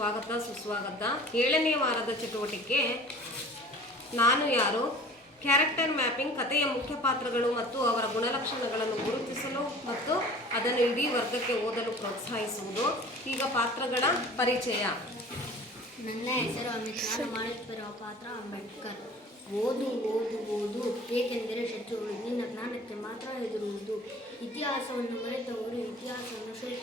ಸ್ವಾಗತ ಸುಸ್ವಾಗತ. ಏಳನೇ ವಾರದ ಚಟುವಟಿಕೆ. ನಾನು ಯಾರು? ಕ್ಯಾರೆಕ್ಟರ್ ಮ್ಯಾಪಿಂಗ್ ಕಥೆಯ ಮುಖ್ಯ ಪಾತ್ರಗಳು ಮತ್ತು ಅವರ ಗುಣಲಕ್ಷಣಗಳನ್ನು ಗುರುತಿಸಲು ಮತ್ತು ಅದನ್ನು ಇಡೀ ವರ್ಗಕ್ಕೆ ಓದಲು ಪ್ರೋತ್ಸಾಹಿಸುವುದು. ಈಗ ಪಾತ್ರಗಳ ಪರಿಚಯ. ನನ್ನ ಹೆಸರು ಅಮಿತ್ ನಾನು ಮಾಡುತ್ತಿರುವ ಪಾತ್ರ ಅಂಬೇಡ್ಕರ್. ಓದು ಓದು ಓದು. ಏಕೆಂದರೆ ಶತ್ರುಗಳು ನಿನ್ನ ಜ್ಞಾನಕ್ಕೆ ಮಾತ್ರ ಹೆದರುವುದು ಇತಿಹಾಸವನ್ನು ಮರೆತವರು ಇತಿಹಾಸವನ್ನು ಕಿ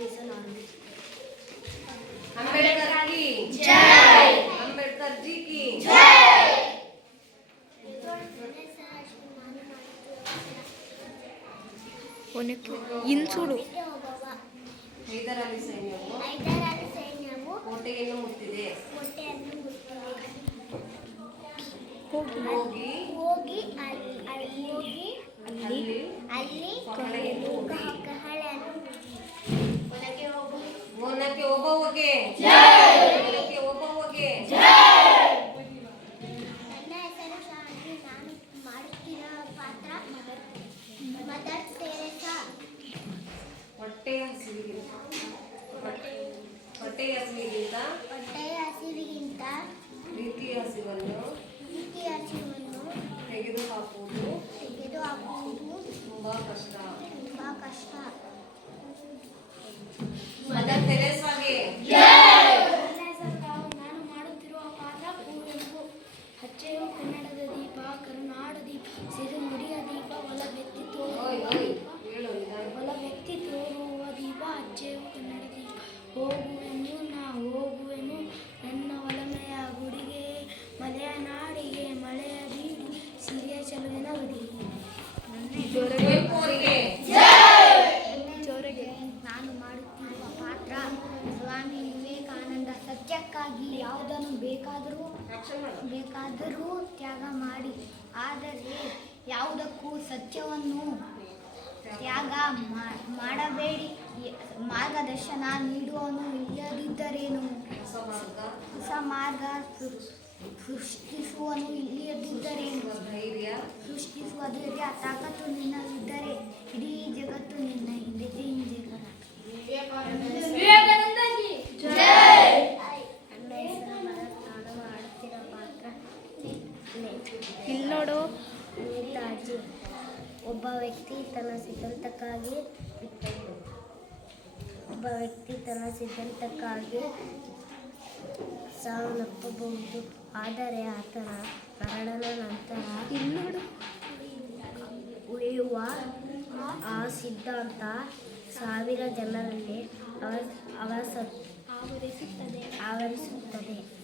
ಅಂಬೇಡ್ಕರ್ ಜಿ ಕಿ ಇನ್ಸುಡು ಹೈದರಾಲಿ ಸೈನ್ಯವು ಹೈದರಾಲಿ ಸೈನ್ಯವು ಕೋಟೆಯನ್ನು ಮುಟ್ಟಿದೆ. ಕೋಟೆಯನ್ನು ಹೋಗಿ. ಹೋಗಿ ಅಲ್ಲಿ ಹೋಗಿ. ಅಲ್ಲಿ ಅಲ್ಲಿ ಕಹಳೆಯನ್ನು. ಕಹಳೆಯನ್ನು ಹೋಗು ಒಬ್ಬ ಹೋಗಿ ಓನಕ್ಕೆ ಹಸಿವಿಗಿಂತ? ಹೊಟ್ಟೆಯ ಹಸಿವಿಗಿಂತ? ಪ್ರೀತಿಯ ಹಸಿವನ್ನು? ಪ್ರೀತಿ ಹಸಿವನ್ನು? ತೆಗೆದುಹಾಕುವುದು ತೆಗೆದುಹಾಕುವುದು ತುಂಬಾ ಕಷ್ಟ. ತುಂಬಾ ಕಷ್ಟ. ಯಾವುದನ್ನು ಬೇಕಾದರೂ ಬೇಕಾದರೂ ತ್ಯಾಗ ಮಾಡಿ. ಆದರೆ ಯಾವುದಕ್ಕೂ ಸತ್ಯವನ್ನು ತ್ಯಾಗ ಮಾಡಬೇಡಿ. ಮಾರ್ಗದರ್ಶನ ನೀಡುವನು ಇಲ್ಲದಿದ್ದರೇನು? ಹೊಸ ಮಾರ್ಗ ಸೃಷ್ಟಿಸುವನು ಇಲ್ಲದಿದ್ದರೇನು? ಸೃಷ್ಟಿಸುವ ಧೈರ್ಯ, ತಾಕತ್ತು ನಿನ್ನಲ್ಲಿದ್ದರೆ ಇಡೀ ಜಗತ್ತು ನಿನ್ನ ಹಿಂದೆ ಹಿಂಜೆಗರ ನನ್ನ ಹೆಸರು ಭರತ್. ನಾನು ಮಾಡುತ್ತಿರೋ ಪಾತ್ರ ಇಲ್ಲಿ ನೋಡು ನೇತಾಜಿ ಒಬ್ಬ ವ್ಯಕ್ತಿ ತನ್ನ ಸಿದ್ಧಾಂತಕ್ಕಾಗಿ ಒಬ್ಬ ವ್ಯಕ್ತಿ ತನ್ನ ಸಿದ್ಧಾಂತಕ್ಕಾಗಿ ಸಾವನ್ನಪ್ಪಬಹುದು. ಆದರೆ ಆತನ ಮರಣದ ನಂತರ ಉಳಿಯುವ ಆ ಸಿದ್ಧಾಂತ ಸಾವಿರ ಜನರಲ್ಲಿ ಆವರಿಸುತ್ತದೆ ಆವರಿಸುತ್ತದೆ.